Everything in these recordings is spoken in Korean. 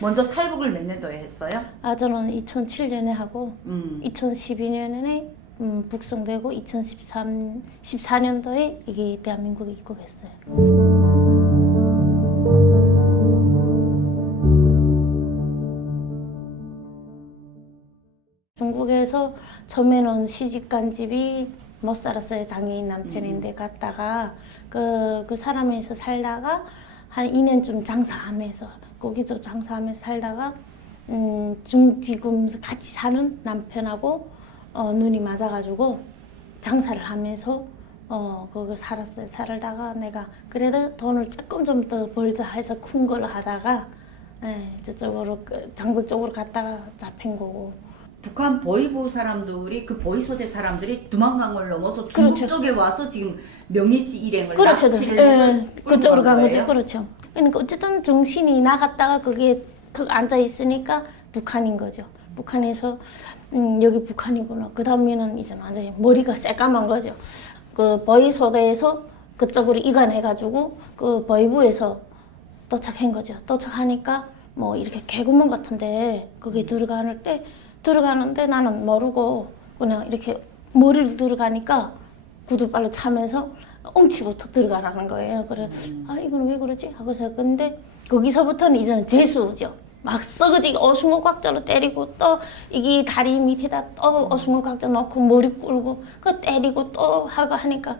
먼저 탈북을 몇 년도에 했어요? 저는 2007년에 하고 2012년에 북송되고 2014년도에 이게 대한민국에 입국했어요. 중국에서 처음에는 시집간집이 못 살았어요. 장애인 남편인데 갔다가 그 사람에서 살다가 한 2년쯤 장사하면서 거기도 장사하면서 살다가 지금 같이 사는 남편하고 눈이 맞아가지고 장사를 하면서 거기 살았어요. 살다가 내가 그래도 돈을 조금 좀 더 벌자 해서 큰 걸 하다가 저쪽으로 장벽 쪽으로 갔다가 잡힌 거고. 북한 보이부 사람들이 그 보이 소대 사람들이 두만강을 넘어서 중국 그렇죠. 쪽에 와서 지금 명의시 일행을 그렇죠. 납치를 해서 그쪽으로 간 거예요? 거죠. 그렇죠. 그러니까 어쨌든 정신이 나갔다가 거기에 턱 앉아 있으니까 북한인 거죠. 북한에서 여기 북한이구나. 그 다음에는 이제 완전히 머리가 새까만 거죠. 그 보이소대에서 그쪽으로 이관해가지고 그 보이부에서 도착한 거죠. 도착하니까 뭐 이렇게 개구멍 같은데 거기 들어가는데 나는 모르고 그냥 이렇게 머리를 들어가니까 구두발로 차면서 엉치부터 들어가라는 거예요. 그래, 이건 왜 그러지? 하고서 근데 거기서부터는 이제는 재수죠. 막 썩어지게 어숭어각자로 때리고 또 이게 다리 밑에다 또 어숭어각자 넣고 머리 꿇고 그 때리고 또 하고 하니까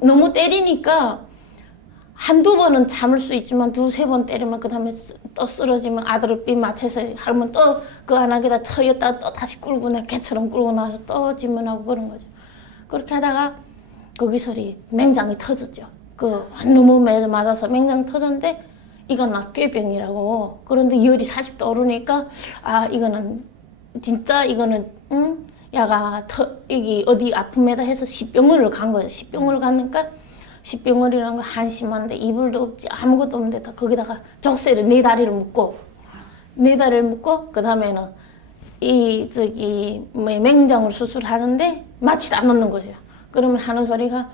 너무 때리니까 한두 번은 참을 수 있지만 두세 번 때리면 그 다음에 또 쓰러지면 아들을 삐 맞춰서 하면 또 그 안하게다 쳐였다 또 다시 끌고 나 개처럼 끌고 나서 또 질문하고 그런 거죠. 그렇게 하다가 거기서 맹장이 터졌죠. 너무 맞아서 맹장 터졌는데 이건 꾀병이라고. 그런데 열이 40도 오르니까 이거는 진짜 이거는 야가 여기 어디 아픔에다 해서 십병원을 간 거예요. 십병원을 가니까 십병원이라는 거 한심한데 이불도 없지 아무것도 없는데 다 거기다가 족쇄를 네 다리를 묶고 그 다음에는 맹장을 수술하는데 마취도 안 넣는 거죠. 그러면 하는 소리가 야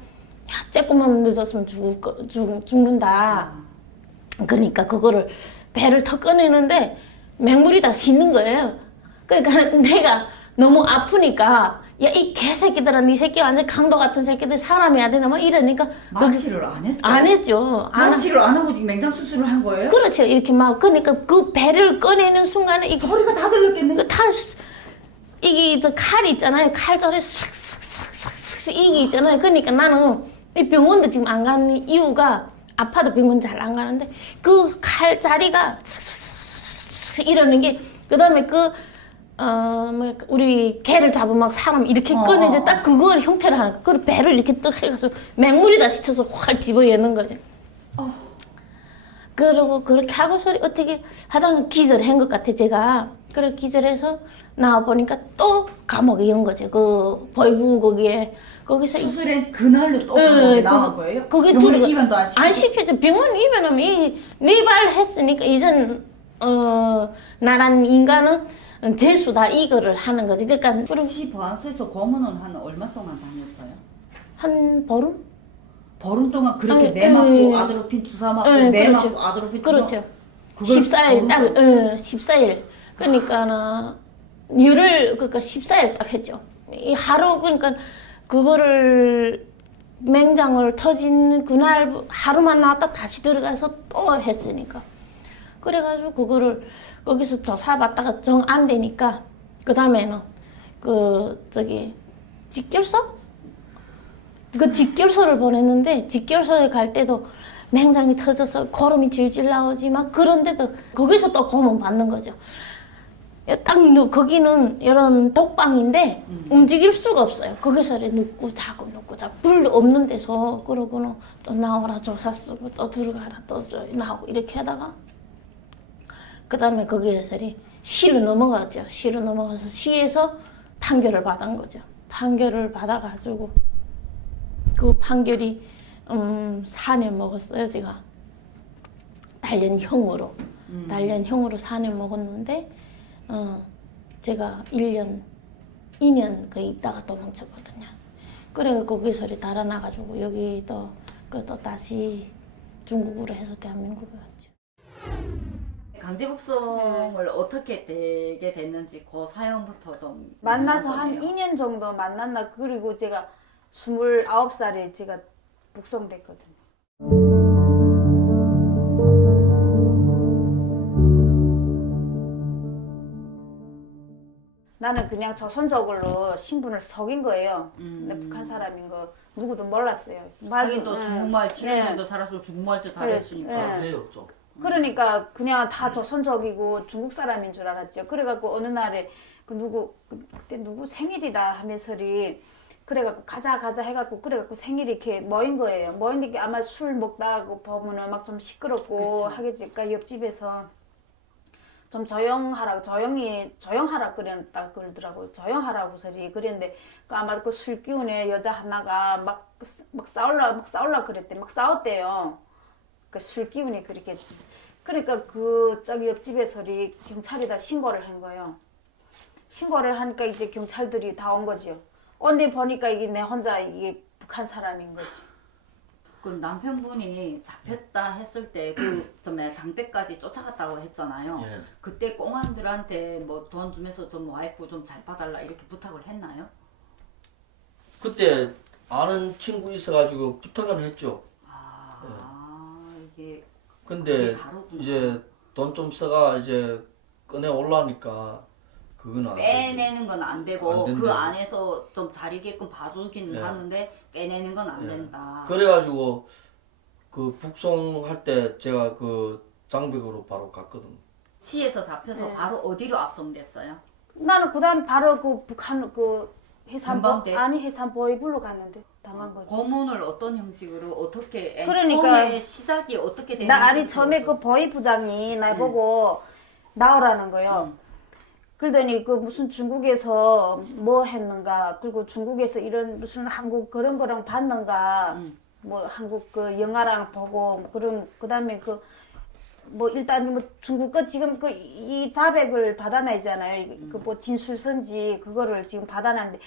조금만 늦었으면 죽는다. 그러니까 그거를 배를 턱 꺼내는데 맹물이 다 씻는 거예요. 그러니까 내가 너무 아프니까 야 이 개새끼들아 네 새끼 완전 강도 같은 새끼들 사람이야 되나 막 이러니까 마취를 안 했어요? 안 했죠. 마취를 안 하고 지금 맹장 수술을 한 거예요? 그렇죠. 이렇게 막 그러니까 그 배를 꺼내는 순간에 이거 소리가 다 들렸겠네. 이게 칼 있잖아요. 칼자리 슥슥슥슥 이게 있잖아요. 그러니까 나는 이 병원도 지금 안 가는 이유가 아파도 병원 잘 안 가는데 그 칼자리가 슥슥슥슥 이러는 게 그다음에 우리 개를 잡으면 막 사람 이렇게 꺼내는데 딱 그거 형태를 하는 거야. 그리고 배를 이렇게 떡 해가지고 맹물이 다 씻혀서 확 집어여는 거죠. 그러고 그렇게 하고 소리 어떻게 하다가 기절한 것 같아 제가. 그래 기절해서 나와보니까 또 감옥에 연 거죠. 그 보이부 거기서 수술한 그날로 또 감옥에 나온 거예요? 거기 병원 입원도 안 시켰죠. 병원 입원하면 네발 했으니까 이젠 나란 인간은 재수다 이거를 하는 거지. 그러니까 시 보안소에서 고문은 한 얼마 동안 다녔어요? 한 보름? 보름 동안 그렇게 매 맞고 아드로핀 주사 맞고 매 그렇죠. 맞고 아드로핀 주사 그렇죠. 14일 딱 14일. 그러니까 그러니까 14일 딱 했죠. 이 하루 그러니까 그거를 맹장을 터진 그날 하루만 나왔다 다시 들어가서 또 했으니까. 그래가지고 그거를 거기서 조사받다가 정 안 되니까 그 다음에는 직결서? 그 직결서를 보냈는데 직결서에 갈 때도 맹장이 터져서 고름이 질질 나오지 막 그런데도 거기서 또 고문 받는 거죠. 딱 거기는 이런 독방인데 움직일 수가 없어요. 거기서 눕고 자고 불도 없는 데서 그러고는 또 나오라 조사 쓰고 또 들어가라 또 나오고 이렇게 하다가 그 다음에 거기에서 시로 넘어갔죠. 시로 넘어가서 시에서 판결을 받은 거죠. 판결을 받아가지고 그 판결이 4년 먹었어요. 제가 단련형으로 4년 먹었는데 제가 2년 거의 있다가 도망쳤거든요. 그래 거기서 달아나가지고 여기 또 다시 중국으로 해서 대한민국에 왔죠. 강제북송을 어떻게 되게 됐는지 그 사연부터 좀 만나서 한 궁금하네요. 2년 정도 만났나. 그리고 제가 29살에 제가 북송됐거든요. 나는 그냥 조선족으로 신분을 속인 거예요. 근데 북한 사람인 거 누구도 몰랐어요. 하긴 또 예. 중국말 7년도 예. 살아서 중국말도 잘했으니까. 예. 해요 좀. 그러니까 그냥 다 조선족이고 중국 사람인 줄 알았죠. 그래갖고 어느 날에 그때 누구 생일이라 하면서리 그래갖고 가자 해갖고 그래갖고 생일이 이렇게 모인 거예요. 모인 게 아마 술 먹다가 보면은 막 좀 시끄럽고 그렇죠. 하겠지. 그러니까 옆집에서 좀 조용하라 그랬다 그러더라고요. 조용하라고 소리 그랬는데 그 아마 그 술 기운에 여자 하나가 막 싸울라 그랬대. 막 싸웠대요. 그 술 기운이 그랬겠지. 그러니까 그 저기 옆집에서 경찰에다 신고를 한 거예요. 신고를 하니까 이제 경찰들이 다 온 거죠. 언제 보니까 이게 내 혼자 이게 북한 사람인 거지. 그 남편분이 잡혔다 했을 때 그 장배까지 쫓아갔다고 했잖아요. 예. 그때 공안들한테 뭐 돈 주면서 좀 와이프 좀 잘 봐달라 이렇게 부탁을 했나요? 그때 아는 친구 있어가지고 부탁은 했죠. 이게 근데 그게 다르구나. 이제 돈 좀 써가 이제 꺼내 올라니까 그건 안 되지. 빼내는 건 안 되고 안 된대요. 그 안에서 좀 자리게끔 봐주기는 예. 하는데 빼내는 건 안 예. 된다. 그래가지고 그 북송할 때 제가 그 장벽으로 바로 갔거든. 시에서 잡혀서 네. 바로 어디로 압송됐어요? 나는 그다음 바로 그 북한 그 해산보 전방대? 아니 해산보위부로 갔는데 당한 거지. 고문을 어떤 형식으로 어떻게 그러니까 처음에 시작이 어떻게 되는지 나 아니 처음에 그 보위부장이 날 보고 나오라는 거예요. 그러더니 그 무슨 중국에서 뭐 했는가 그리고 중국에서 이런 무슨 한국 그런 거랑 봤는가 뭐 한국 그 영화랑 보고 그럼 그다음에 그 뭐 일단 뭐 중국 거 지금 그 이 자백을 받아내잖아요. 그 뭐 진술서인지 그거를 지금 받아놨는데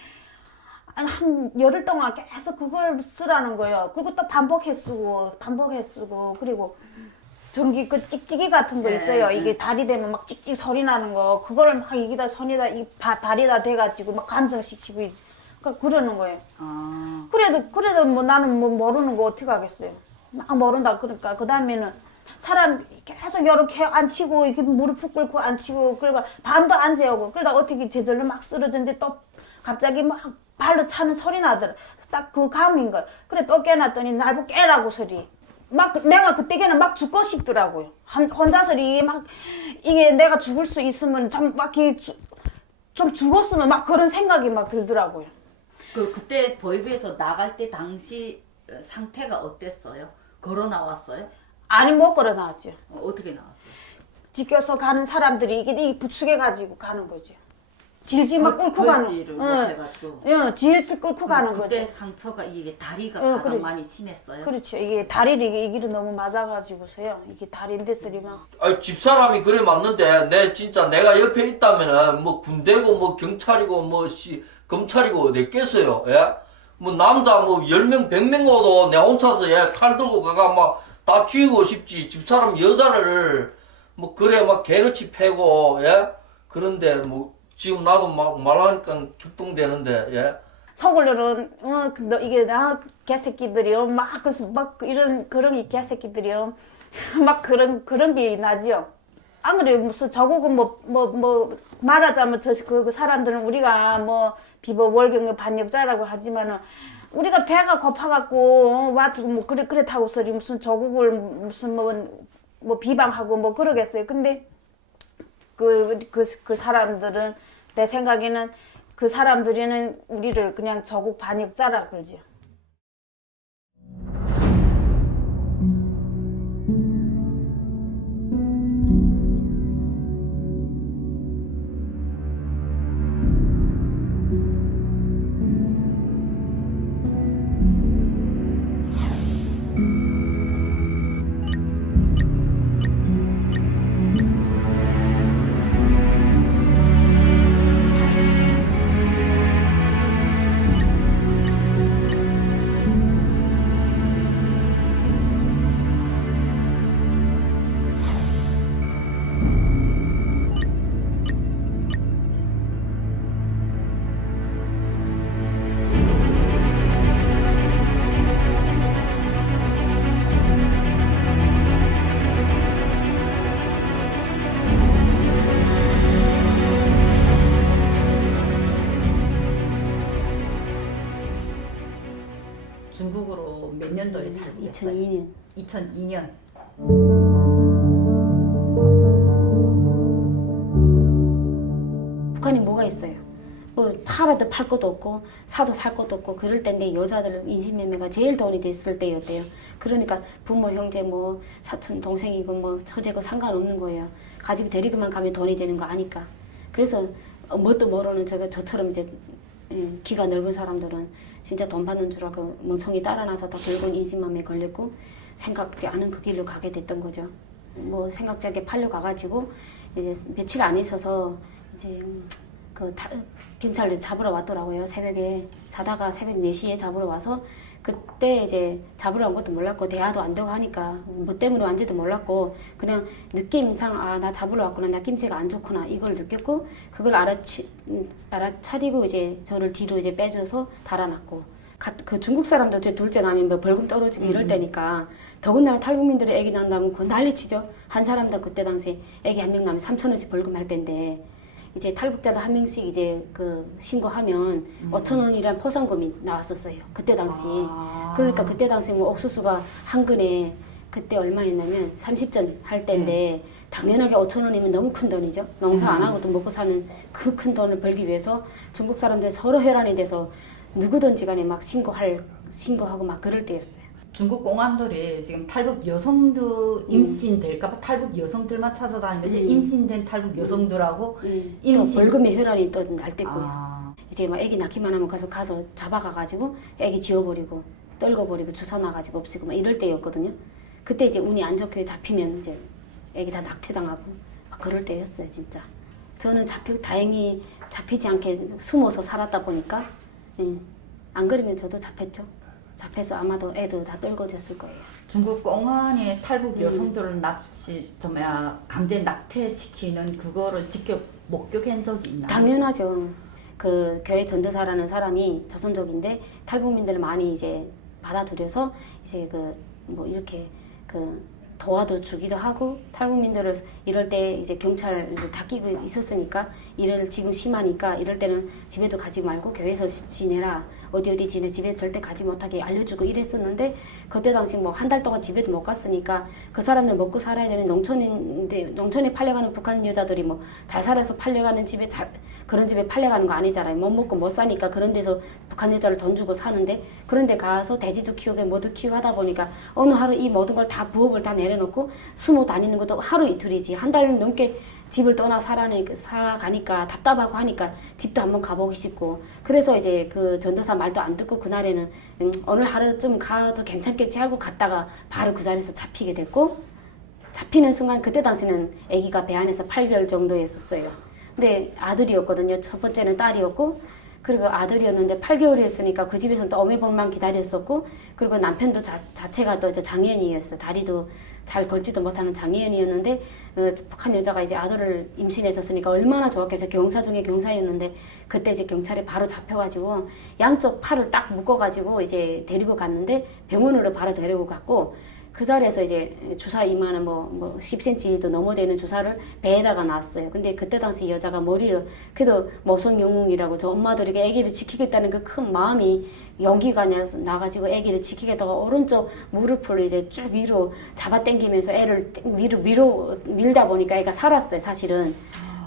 한 열흘 동안 계속 그걸 쓰라는 거예요. 그리고 또 반복해 쓰고 그리고 전기 그 찍찍이 같은 거 네, 있어요. 네. 이게 다리 되면 막 찍찍 소리 나는 거 그거를 막 이기다 손에다 다리다 대가지고 막 감정시키고 그러니까 그러는 거예요. 아, 그래도 뭐 나는 뭐 모르는 거 어떻게 하겠어요. 막 모른다 그러니까 그 다음에는 사람 계속 이렇게 앉히고 이렇게 무릎 푹 꿇고 앉히고 그러니까 밤도 안 재우고 그러다 어떻게 제절로 막 쓰러졌는데 또 갑자기 막 발로 차는 소리 나더라. 딱 그 감인 거야. 그래 또 깨놨더니 날 보고 깨라고 소리. 막 내가 그때는 막 죽고 싶더라고요. 혼자서 막 이게 내가 죽을 수 있으면 좀 죽었으면 막 그런 생각이 막 들더라고요. 그때 보이브에서 나갈 때 당시 상태가 어땠어요? 걸어 나왔어요? 아니 못 걸어 나왔죠. 어떻게 나왔어요? 지켜서 가는 사람들이 이게 부추겨 가지고 가는 거죠. 질질 막 끌고 가는. 걸지를 못 응. 해가지고. 응, 질질 끌고 가는 그때 거죠. 상처가 이게 다리가 응, 가장 그래. 많이 심했어요. 그렇죠. 이게 다리를 이게 길이 너무 맞아가지고서요. 이게 다리인데 소리 막. 아니 집사람이 그래 맞는데 내가 옆에 있다면은 뭐 군대고 뭐 경찰이고 뭐 검찰이고 어디 있겠어요. 예? 뭐 남자 뭐 10명 100명 오도 내 혼자서 칼 들고 가가 막 다 죽이고 싶지. 집사람 여자를 뭐 그래 막 개같이 패고 그런데 뭐 지금 나도 막 말하니까 격동되는데 속으로는 너 이게 나 개새끼들이요. 막 이런 그런 이 개새끼들이요. 막 그런 게 나지요. 안 그래요. 무슨 저국은 뭐 말하자면 그 사람들은 우리가 뭐 비버 월경의 반역자라고 하지만은 우리가 배가 고파갖고 와도 뭐 그렇다고 소리 무슨 저국을 무슨 뭐 비방하고 뭐 그러겠어요. 근데 그 사람들은 내 생각에는 그 사람들이는 우리를 그냥 저국 반역자라 그러죠. 중국으로 몇 년도에 탈북했어요? 2002년. 2002년. 북한에 뭐가 있어요? 뭐 팔아도 팔 것도 없고 사도 살 것도 없고 그럴 때인데 여자들 인신매매가 제일 돈이 됐을 때였대요. 그러니까 부모 형제 뭐 사촌 동생이고 뭐 처제고 상관없는 거예요. 가지고 데리고만 가면 돈이 되는 거 아니까. 그래서 뭣도 모르는 저처럼 이제 기가 넓은 사람들은 진짜 돈 받는 줄 알고 멍청이 따라 나서다 결국은 인신매매에 걸렸고 생각지 않은 그 길로 가게 됐던 거죠. 뭐 생각지 않게 팔려 가가지고 이제 며칠 안 있어서 이제 경찰들 잡으러 왔더라고요. 새벽에 자다가 새벽 4시에 잡으러 와서 그때 이제 잡으러 온 것도 몰랐고 대화도 안 되고 하니까 뭐 때문에 왔는지도 몰랐고 그냥 느낌상 아 나 잡으러 왔구나 나 낌새가 안 좋구나 이걸 느꼈고 그걸 알아차리고 이제 저를 뒤로 이제 빼줘서 달아났고 그 중국 사람도 제 둘째 나면 뭐 벌금 떨어지고 이럴 때니까 더군다나 탈북민들이 애기 난다면 그 난리치죠. 한 사람당 그때 당시 애기 한 명 나면 3,000원씩 벌금 할 텐데 이제 탈북자도 한 명씩 이제 그 신고하면 5,000원이란 포상금이 나왔었어요. 그때 당시. 그러니까 그때 당시 뭐 옥수수가 한 근에 그때 얼마였냐면 30전 할 때인데 당연하게 5,000원이면 너무 큰 돈이죠. 농사 안 하고도 먹고 사는 그 큰 돈을 벌기 위해서 중국 사람들 서로 혈안이 돼서 누구든지 간에 막 신고하고 막 그럴 때였어요. 중국 공안들이 지금 탈북 여성들 임신될까봐 탈북 여성들만 찾아다니면서 임신된 탈북 여성들하고 또 벌금의 혈안이 또 날 때고요. 아. 이제 막 애기 낳기만 하면 가서 잡아가가지고 애기 지워버리고 떨궈버리고 주사 놔가지고 없애고 막 이럴 때였거든요. 그때 이제 운이 안 좋게 잡히면 이제 애기 다 낙태당하고 막 그럴 때였어요 진짜. 저는 다행히 잡히지 않게 숨어서 살았다 보니까 안 그러면 저도 잡혔죠. 잡혀서 아마도 애도 다 떨궈졌을 거예요. 중국 공안이 탈북 여성들을 강제 낙태시키는 그거를 직접 목격한 적이 있나요? 당연하죠. 그 교회 전도사라는 사람이 조선족인데 탈북민들을 많이 이제 받아들여서 이제 뭐 이렇게 도와도 주기도 하고 탈북민들을 이럴 때 이제 경찰도 다 끼고 있었으니까 일을 지금 심하니까 이럴 때는 집에도 가지 말고 교회에서 지내라 어디 지내 집에 절대 가지 못하게 알려주고 이랬었는데 그때 당시 뭐 한 달 동안 집에도 못 갔으니까 그 사람들 먹고 살아야 되는 농촌인데 농촌에 팔려가는 북한 여자들이 뭐 잘 살아서 팔려가는 집에 그런 집에 팔려가는 거 아니잖아요. 못 먹고 못 사니까 그런 데서 북한 여자를 돈 주고 사는데 그런데 가서 돼지도 키우고 뭐도 키우고 하다 보니까 어느 하루 이 모든 걸 다 부업을 다 내려놓고 숨어 다니는 것도 하루 이틀이지 한 달 넘게 집을 떠나 살아가니까 답답하고 하니까 집도 한번 가보기 싶고 그래서 이제 그 전도사 말도 안 듣고 그날에는 오늘 하루쯤 가도 괜찮겠지 하고 갔다가 바로 그 자리에서 잡히게 됐고 잡히는 순간 그때 당시는 아기가 배 안에서 8개월 정도였었어요. 근데 아들이었거든요. 첫 번째는 딸이었고 그리고 아들이었는데 8개월이었으니까 그 집에서 또 어머니만 기다렸었고 그리고 남편도 자체가 또 장애인이었어요. 다리도 잘 걷지도 못하는 장애인이었는데 북한 여자가 이제 아들을 임신했었으니까 얼마나 좋았겠어요. 경사 중에 경사였는데 그때 이제 경찰에 바로 잡혀가지고 양쪽 팔을 딱 묶어가지고 이제 데리고 갔는데 병원으로 바로 데리고 갔고 그 자리에서 이제 주사 이만한 뭐 10cm도 넘어 되는 주사를 배에다가 놨어요. 근데 그때 당시 여자가 머리를 그래도 모성 영웅이라고 저 엄마들에게 아기를 지키겠다는 그 큰 마음이 용기가 나가지고 아기를 지키겠다고 오른쪽 무릎을 이제 쭉 위로 잡아당기면서 애를 위로 밀다 보니까 애가 살았어요. 사실은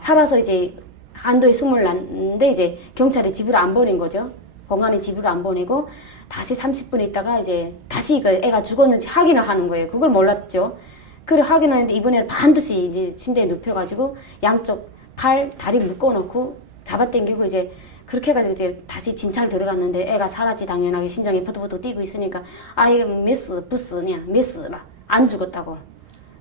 살아서 이제 안도에 숨을 났는데 이제 경찰이 집으로 안 보낸 거죠. 공안이 집으로 안 보내고 다시 30분 있다가 이제 다시 그 애가 죽었는지 확인을 하는 거예요. 그걸 몰랐죠. 그래 확인하는데 이번에는 반드시 이제 침대에 눕혀가지고 양쪽 다리 묶어놓고 잡아당기고 이제 그렇게 해가지고 이제 다시 진찰 들어갔는데 애가 살았지 당연하게 심장이 퍼덕퍼덕 뛰고 있으니까 이거 부스냐 안 죽었다고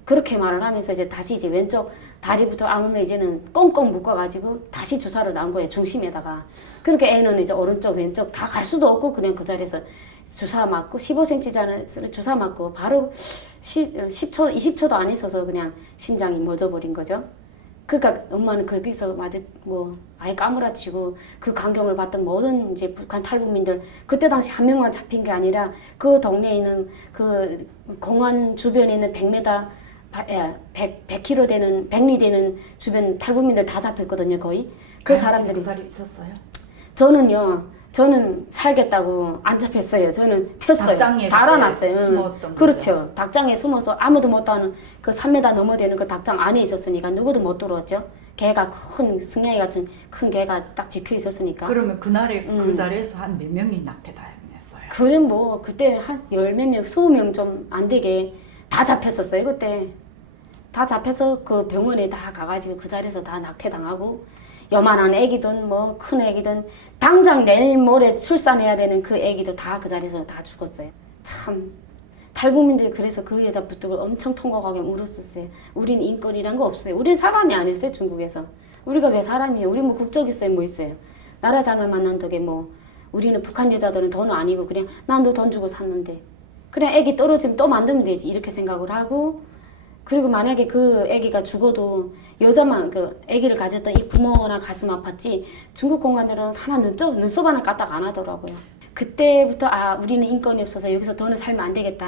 그렇게 말을 하면서 이제 다시 이제 왼쪽 다리부터 아무면 이제는 꽁꽁 묶어가지고 다시 주사를 놔은 거예요. 중심에다가. 그렇게 애는 이제 오른쪽 왼쪽 다 갈 수도 없고 그냥 그 자리에서 주사 맞고 15cm 주사 맞고 바로 10초 20초도 안 있어서 그냥 심장이 멎어버린 거죠. 그러니까 엄마는 거기서 아예 까무라치고 그 광경을 봤던 모든 이제 북한 탈북민들 그때 당시 한 명만 잡힌 게 아니라 그 동네에 있는 그 공안 주변에 있는 100m 100km 되는 100리 되는 주변 탈북민들 다 잡혔거든요. 거의 그 사람들이 그 자리에 있었어요? 저는요 저는 살겠다고 안 잡혔어요. 저는 튀었어요. 닭장에 달아났어요. 숨었던 그렇죠. 닭장에 숨어서 아무도 못 가는 그 3m 넘어 되는 그 닭장 안에 있었으니까 누구도 못 들어왔죠. 개가 큰 승냥이 같은 큰 개가 딱 지켜 있었으니까. 그러면 그날에 그 자리에서 한 몇 명이 낙태당했어요? 그래 뭐 그때 한 열 몇 명, 20명 좀 안 되게 다 잡혔었어요. 그때 다 잡혀서 그 병원에 다 가가지고 그 자리에서 다 낙태당하고 요만한 애기든 뭐 큰 애기든 당장 내일 모레 출산해야 되는 그 애기도 다 그 자리에서 다 죽었어요. 참 탈북민들이 그래서 그 여자 붙들고 엄청 통곡하게 울었었어요. 우린 인권이란 거 없어요. 우린 사람이 아니었어요. 중국에서. 우리가 왜 사람이에요? 우리 뭐 국적 있어요? 뭐 있어요? 나라 잘 만난 덕에 뭐 우리는 북한 여자들은 돈 아니고 그냥 난 너 돈 주고 샀는데 그냥 애기 떨어지면 또 만들면 되지 이렇게 생각을 하고 그리고 만약에 그 애기가 죽어도 여자만 그 애기를 가졌던 이 부모나 가슴 아팠지 중국 공간들은 하나 눈썹 하나 까딱 안 하더라고요. 그때부터 아 우리는 인권이 없어서 여기서 더는 살면 안 되겠다.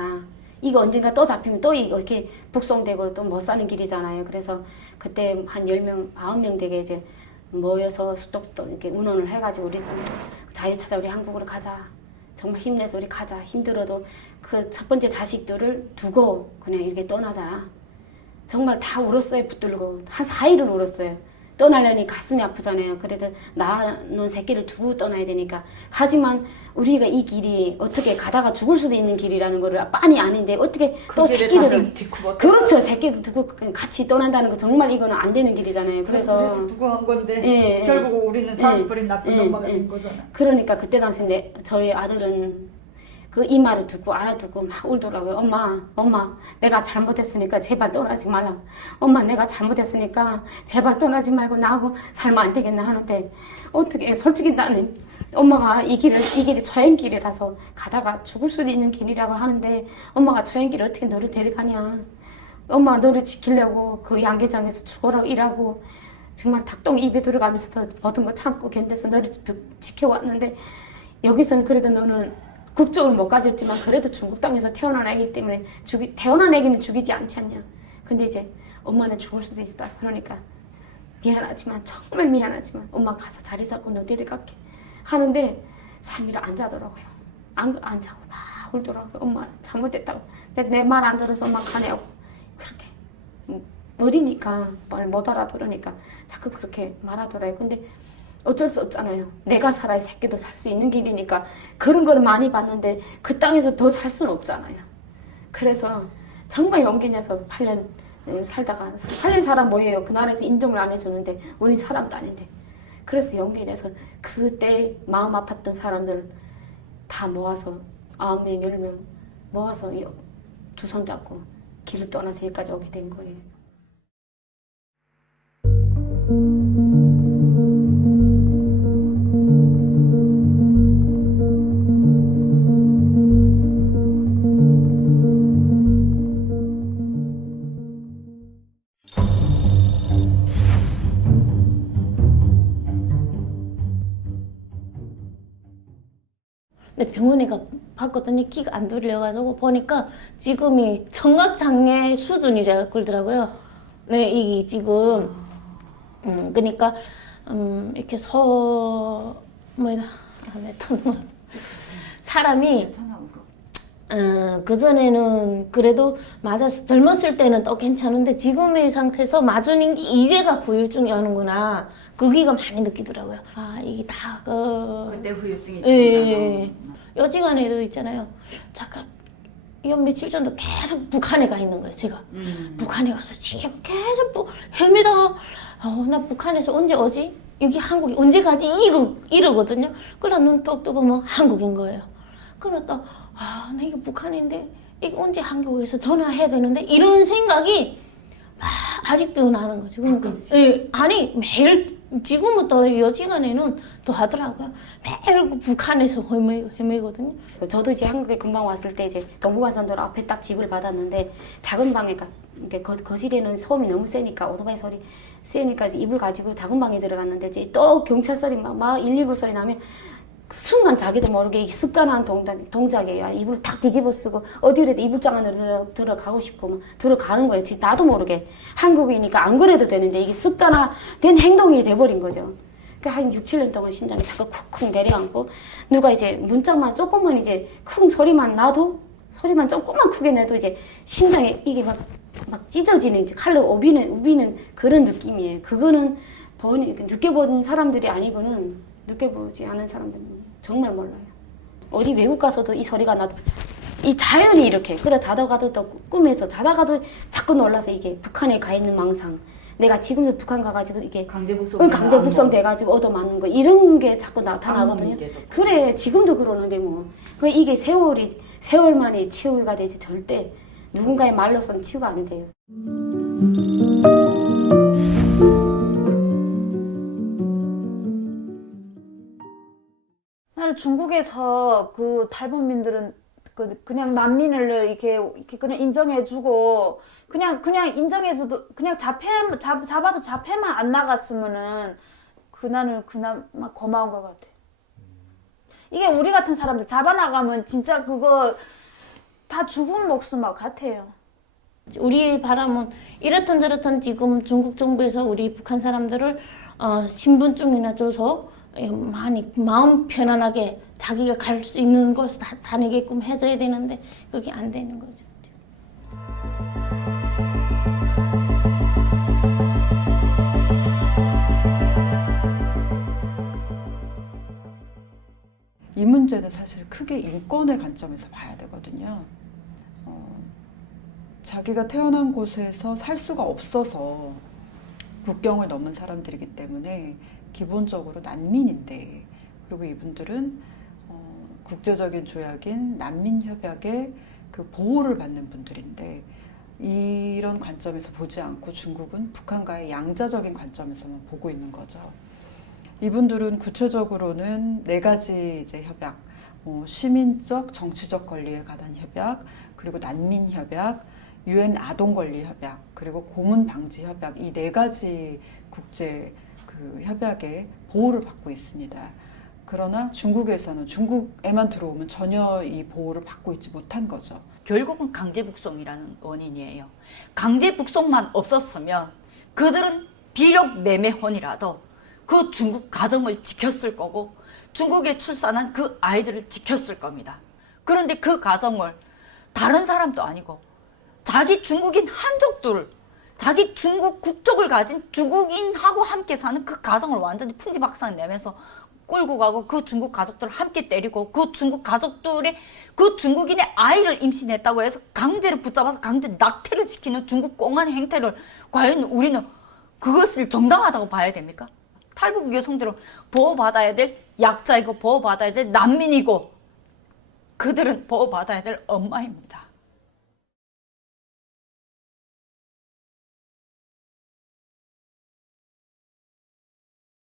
이거 언젠가 또 잡히면 또 이렇게 북송되고 또 못 사는 길이잖아요. 그래서 그때 한 10명, 9명 되게 이제 모여서 수덕수덕 이렇게 운원을 해가지고 우리 자유 찾아 우리 한국으로 가자. 정말 힘내서 우리 가자. 힘들어도 그 첫 번째 자식들을 두고 그냥 이렇게 떠나자. 정말 다 울었어요. 붙들고 한 4일을 울었어요. 떠나려니 가슴이 아프잖아요. 그래도 낳아놓은 새끼를 두고 떠나야 되니까. 하지만 우리가 이 길이 어떻게 가다가 죽을 수도 있는 길이라는 거를 빤히 아는데 어떻게 또 새끼들을 그렇죠. 새끼들 두고 같이 떠난다는 거 정말 이거는 안 되는 길이잖아요. 그래서 두고 한 건데 예, 결국 우리는 다시 버린 나쁜 엄마가 된 거잖아요. 그러니까 그때 당시 저희 아들은 그 이 말을 듣고 알아듣고 막 울더라고요. 엄마, 내가 잘못했으니까 제발 떠나지 말라. 엄마, 내가 잘못했으니까 제발 떠나지 말고 나하고 살면 안 되겠나 하는데 어떻게 솔직히 나는 엄마가 이 길이 초행길이라서 가다가 죽을 수도 있는 길이라고 하는데 엄마가 초행길을 어떻게 너를 데려가냐. 엄마 너를 지키려고 그 양계장에서 죽어라고 일하고 정말 닭똥 입에 들어가면서도 모든 거 참고 견뎌서 너를 지켜왔는데 여기서는 그래도 너는 국적을 못 가졌지만 그래도 중국 땅에서 태어난 애기 때문에 태어난 애기는 죽이지 않지 않냐. 근데 이제 엄마는 죽을 수도 있어. 그러니까 미안하지만 정말 미안하지만 엄마 가서 자리 잡고 너 데려갈게 하는데 삶이를 안 자더라고요. 안 자고 막 울더라고요. 엄마 잘못했다고. 내 말 안 들어서 엄마 가냐고. 그렇게 어리니까 말 못 알아들으니까 자꾸 그렇게 말하더라고요. 근데 어쩔 수 없잖아요. 내가 살아야 새끼도 살 수 있는 길이니까 그런 거를 많이 봤는데 그 땅에서 더 살 수는 없잖아요. 그래서 정말 용기 내서 8년 살다가 8년 살아 뭐예요. 그 나라에서 인정을 안 해주는데 우린 사람도 아닌데 그래서 용기 내서 그때 마음 아팠던 사람들 다 모아서 9명, 10명 모아서 두 손 잡고 길을 떠나서 여기까지 오게 된 거예요. 근데 병원에 봤거든요. 끼가 안 돌려가지고 보니까 지금이 청각장애 수준이라 그러더라고요. 네, 이게 지금 그러니까 이렇게 사람이 그전에는 그래도 맞아서 젊었을 때는 또 괜찮은데 지금의 상태에서 맞은 게 이제가 후유증이 오는구나. 그기가 많이 느끼더라고요. 아, 이게 다 그때 후유증이 예. 여지간에도 있잖아요. 잠깐 며칠 전도 계속 북한에 가 있는 거예요. 제가 북한에 가서 지금 계속 또 헤매다가 나 북한에서 언제 오지? 여기 한국에 언제 가지? 이러거든요. 그러다 눈 똑 뜨보면 한국인 거예요. 그러면 또 나 이거 북한인데 이게 언제 한국에서 전화해야 되는데 이런 생각이 아직도 나는 거죠. 그러니까 아니 매일 지금부터 여지간에는 또 하더라고요. 매일 북한에서 헤매거든요. 저도 이제 한국에 금방 왔을 때 이제 동부간선도로 앞에 딱 집을 받았는데 작은 방에 거실에는 소음이 너무 세니까 오토바이 소리 세니까 이제 이불 가지고 작은 방에 들어갔는데 이제 또 경찰 소리 막 119 소리 나면 순간 자기도 모르게 습관한 동작이에요. 이불을 탁 뒤집어 쓰고 어디라도 이불장 안으로 들어가고 싶고 막 들어가는 거예요. 나도 모르게 한국이니까 안 그래도 되는데 이게 습관화된 행동이 돼버린 거죠. 한 6, 7년 동안 심장이 자꾸 쿵쿵 내려앉고 누가 이제 문자만 조금만 이제 쿵 소리만 나도 소리만 조금만 크게 내도 이제 심장에 이게 막 찢어지는 이제 칼로 우비는 그런 느낌이에요. 그거는 느껴본 사람들이 아니고는 느껴보지 않은 사람들은 정말 몰라요. 어디 외국 가서도 이 소리가 나도 이 자연이 이렇게 그러다 자다가도 또 꿈에서 자다가도 자꾸 놀라서 이게 북한에 가 있는 망상 내가 지금도 북한 가가지고 이게 강제 북송 강제 북송 돼가지고 얻어맞는 거 이런 게 자꾸 나타나거든요. 악몽이 계속. 그래 지금도 그러는데 뭐 이게 세월만이 치유가 되지 절대 누군가의 말로서는 치유가 안 돼요. 나는 중국에서 그 탈북민들은 그냥 난민을 이렇게 그냥 인정해주고 그냥 인정해줘도 그냥 잡아도 잡혀만 안 나갔으면은 나는 그나마 고마운 것 같아. 이게 우리 같은 사람들 잡아나가면 진짜 그거 다 죽은 목숨 같아요. 우리 바람은 이렇든 저렇든 지금 중국 정부에서 우리 북한 사람들을 신분증이나 줘서 많이 마음 편안하게 자기가 갈 수 있는 곳을 다 다니게끔 해줘야 되는데 그게 안 되는 거죠. 이 문제는 사실 크게 인권의 관점에서 봐야 되거든요. 자기가 태어난 곳에서 살 수가 없어서 국경을 넘은 사람들이기 때문에 기본적으로 난민인데, 그리고 이분들은 국제적인 조약인 난민협약의 그 보호를 받는 분들인데, 이런 관점에서 보지 않고 중국은 북한과의 양자적인 관점에서만 보고 있는 거죠. 이분들은 구체적으로는 4가지 이제 협약, 시민적, 정치적 권리에 관한 협약, 그리고 난민 협약, 유엔 아동 권리 협약, 그리고 고문 방지 협약, 이 4가지 국제 그 협약의 보호를 받고 있습니다. 그러나 중국에서는 중국에만 들어오면 전혀 이 보호를 받고 있지 못한 거죠. 결국은 강제 북송이라는 원인이에요. 강제 북송만 없었으면 그들은 비록 매매혼이라도 그 중국 가정을 지켰을 거고 중국에 출산한 그 아이들을 지켰을 겁니다. 그런데 그 가정을 다른 사람도 아니고 자기 중국인 한족들, 자기 중국 국적을 가진 중국인하고 함께 사는 그 가정을 완전히 풍지박산 내면서 끌고 가고 그 중국 가족들을 함께 때리고 그 중국 가족들의 그 중국인의 아이를 임신했다고 해서 강제로 붙잡아서 강제 낙태를 시키는 중국 꽁한 행태를 과연 우리는 그것을 정당하다고 봐야 됩니까? 탈북 여성들은 보호받아야 될 약자이고 보호받아야 될 난민이고 그들은 보호받아야 될 엄마입니다.